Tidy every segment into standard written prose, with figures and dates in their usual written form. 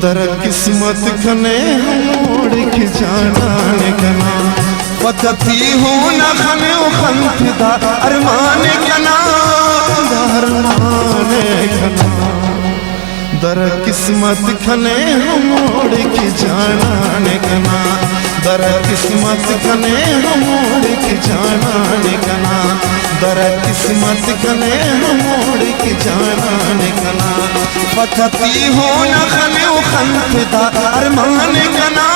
दर किस्मत खने मोड़ के जाने कना वक्ती हो न खने खंतदा अरमान कना अरमान कना दर किस्मत खने मोड़ के जाने कना दर किस्मत खने मोड़ के जाने कना दर किस्मत खने मोड़ के जाने कना वक्ती हो न खने खंतदा अरमान कना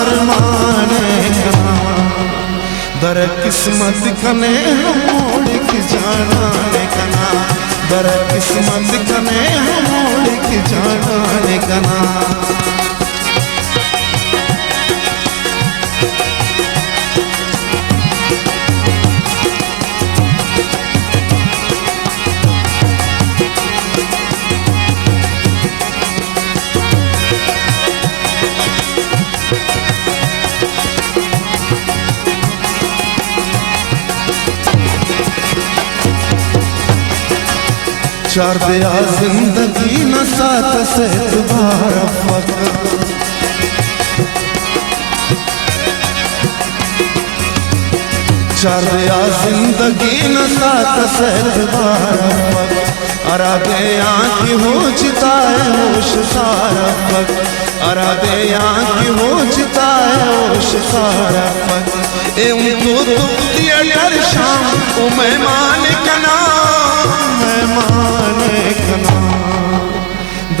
अरमान कना दर किस्मत खने मोड़ के जाने कना दर किस्मत खने मोड़ के जाने कना चार दिया जिंदगी न साथ से दोबारा वक्त चार दिया जिंदगी न साथ से दोबारा वक्त अरादे आँखी हो चिताए होश सारा वक्त अरादे आँखी हो चिताए होश सारा वक्त ए उनको दुख दिया डर शाम ओ मेहमान कना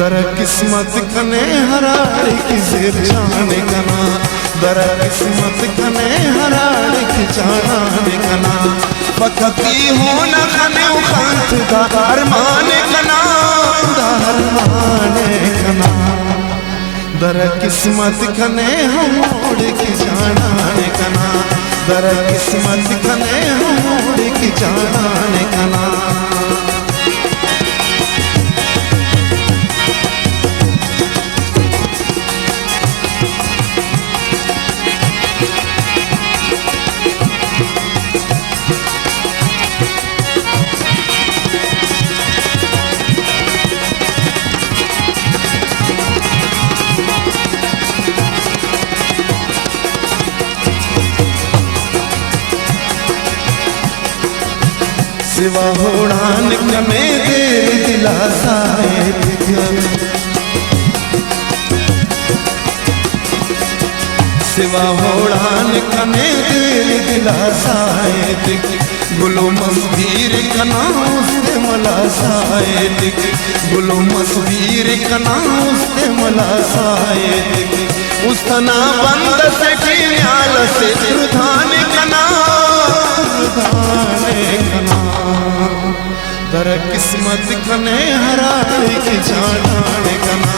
दर किस्मत खने हराड़ की जेर जाने कना दर किस्मत खने हराड़ की जाने कना वक्ती हो न खने खंतदा अरमान कना अरमान कना दर किस्मत खने मोड़ की जाने कना दर किस्मत खने मोड़ की जाने कना सिवा होड़ान कमे देर दिलासाए सिवा होड़ान कमे देर दिलासाए गुलो मस्तीर कना उसते मलासाए गुलो मस्तीर कना उसते मलासाए उस तना बंद से न्याल से सुधान कना दर किस्मत खने हराड़ के जाने कना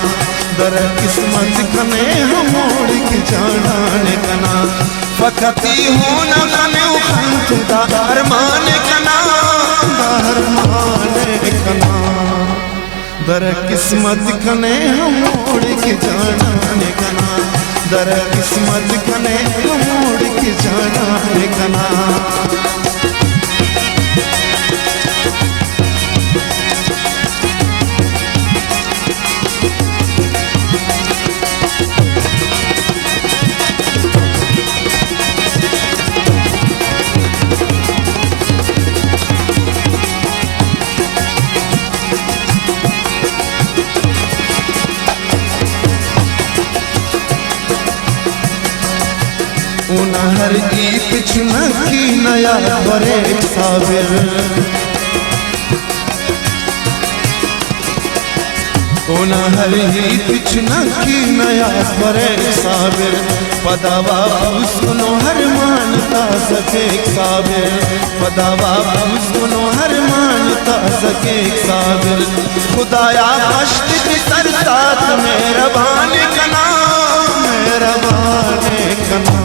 दर किस्मत खने मोड़ के जाने कना वक्ती हो न खने खंतदा अरमान कना अरमान कना दर किस्मत खने मोड़ के जाने कना दर किस्मत खने मोड़ के जाने कना हर गीत चुनकी नया बरे साबिर कोना हर गीत चुनकी नया बरे साबिर पदावा सुनो हर मानता सके साबिर पदावा सुनो हर मानता सके साबिर खुदाया कष्ट की सरसात मेहरबान कना मेहरबान कना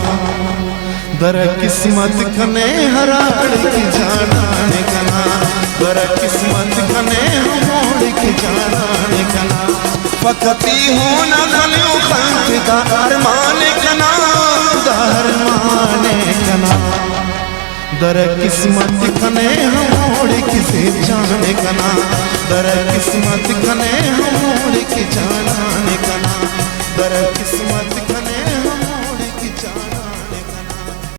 दर किस्मत खने हराड़ की जाने कना दर किस्मत खने मोड़ की जाने कना वक्ती हो न खने खंतदा अरमान कना अरमान कना दर किस्मत खने मोड़ की जाने कना दर किस्मत खने मोड़ की जाने